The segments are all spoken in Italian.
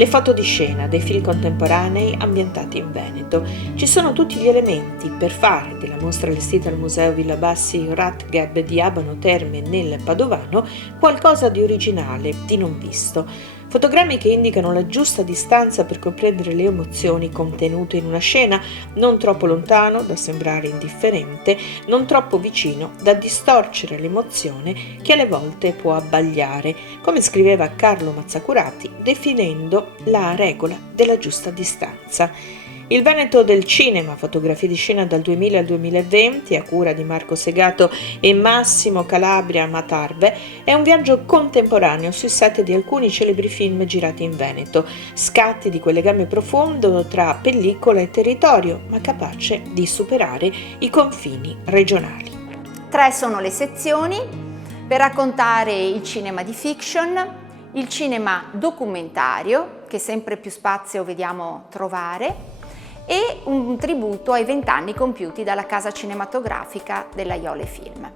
Le foto di scena dei film contemporanei ambientati in Veneto. Ci sono tutti gli elementi per fare della mostra allestita al Museo Villa Bassi Rathgeb di Abano Terme nel Padovano qualcosa di originale, di non visto. Fotogrammi che indicano la giusta distanza per comprendere le emozioni contenute in una scena, non troppo lontano da sembrare indifferente, non troppo vicino da distorcere l'emozione che alle volte può abbagliare, come scriveva Carlo Mazzacurati definendo la regola della giusta distanza. Il Veneto del cinema, fotografie di scena dal 2000 al 2020, a cura di Marco Segato e Massimo Calabria Matarve, è un viaggio contemporaneo sui set di alcuni celebri film girati in Veneto, scatti di quel legame profondo tra pellicola e territorio, ma capace di superare i confini regionali. 3 sono le sezioni per raccontare il cinema di fiction, il cinema documentario, che sempre più spazio vediamo trovare, e un tributo ai 20 anni compiuti dalla casa cinematografica della Iole Film.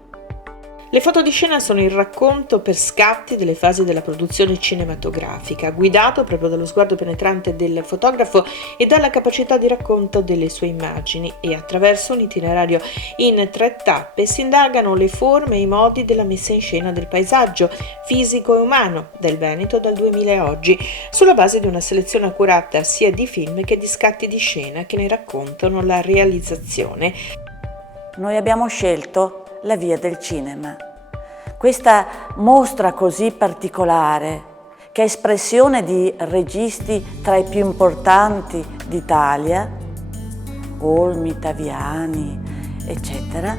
Le foto di scena sono il racconto per scatti delle fasi della produzione cinematografica, guidato proprio dallo sguardo penetrante del fotografo e dalla capacità di racconto delle sue immagini, e attraverso un itinerario in 3 tappe si indagano le forme e i modi della messa in scena del paesaggio fisico e umano del Veneto dal 2000 a oggi, sulla base di una selezione accurata sia di film che di scatti di scena che ne raccontano la realizzazione. Noi abbiamo scelto la via del cinema. Questa mostra così particolare, che è espressione di registi tra i più importanti d'Italia, Olmi, Taviani, eccetera,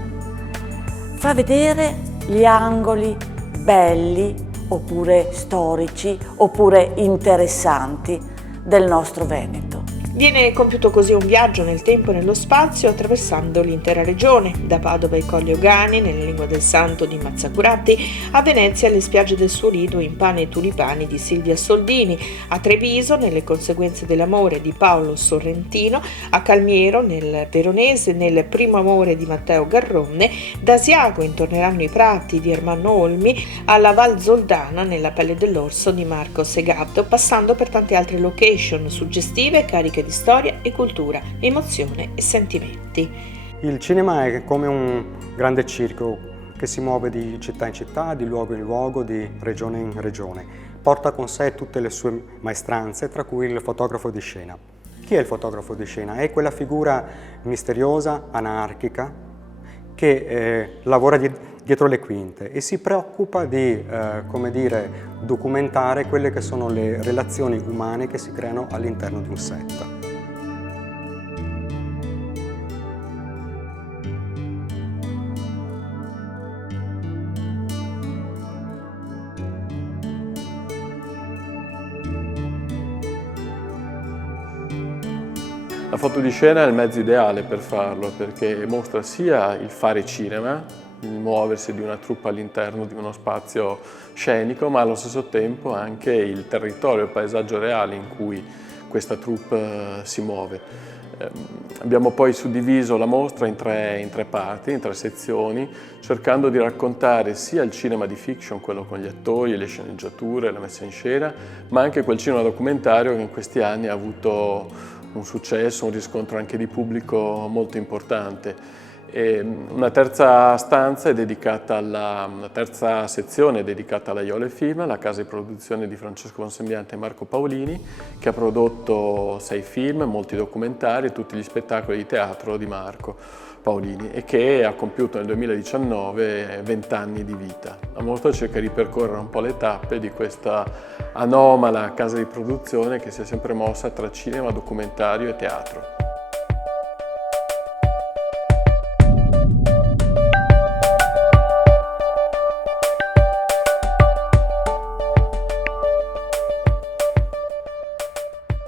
fa vedere gli angoli belli, oppure storici, oppure interessanti del nostro Veneto. Viene compiuto così un viaggio nel tempo e nello spazio attraversando l'intera regione, da Padova ai Colli Euganei, nella Lingua del Santo di Mazzacurati, a Venezia alle spiagge del suo lido in Pane e Tulipani di Silvia Soldini, a Treviso nelle Conseguenze dell'amore di Paolo Sorrentino, a Calmiero nel Veronese nel Primo amore di Matteo Garronne, da Asiago in Torneranno i prati di Ermanno Olmi, alla Val Zoldana nella Pelle dell'orso di Marco Segato, passando per tante altre location suggestive e cariche di storia e cultura, emozione e sentimenti. Il cinema è come un grande circo che si muove di città in città, di luogo in luogo, di regione in regione. Porta con sé tutte le sue maestranze, tra cui il fotografo di scena. Chi è il fotografo di scena? È quella figura misteriosa, anarchica, che lavora dietro le quinte e si preoccupa di, documentare quelle che sono le relazioni umane che si creano all'interno di un set. La foto di scena è il mezzo ideale per farlo, perché mostra sia il fare cinema, il muoversi di una troupe all'interno di uno spazio scenico, ma allo stesso tempo anche il territorio, il paesaggio reale in cui questa troupe si muove. Abbiamo poi suddiviso la mostra in tre parti, in 3 sezioni, cercando di raccontare sia il cinema di fiction, quello con gli attori, le sceneggiature, la messa in scena, ma anche quel cinema documentario che in questi anni ha avuto un successo, un riscontro anche di pubblico molto importante. Una terza sezione è dedicata alla Iole Film, la casa di produzione di Francesco Bonsembiante e Marco Paolini, che ha prodotto 6 film, molti documentari e tutti gli spettacoli di teatro di Marco Paolini e che ha compiuto nel 2019 20 anni di vita. La mostra cerca di percorrere un po' le tappe di questa anomala casa di produzione che si è sempre mossa tra cinema, documentario e teatro.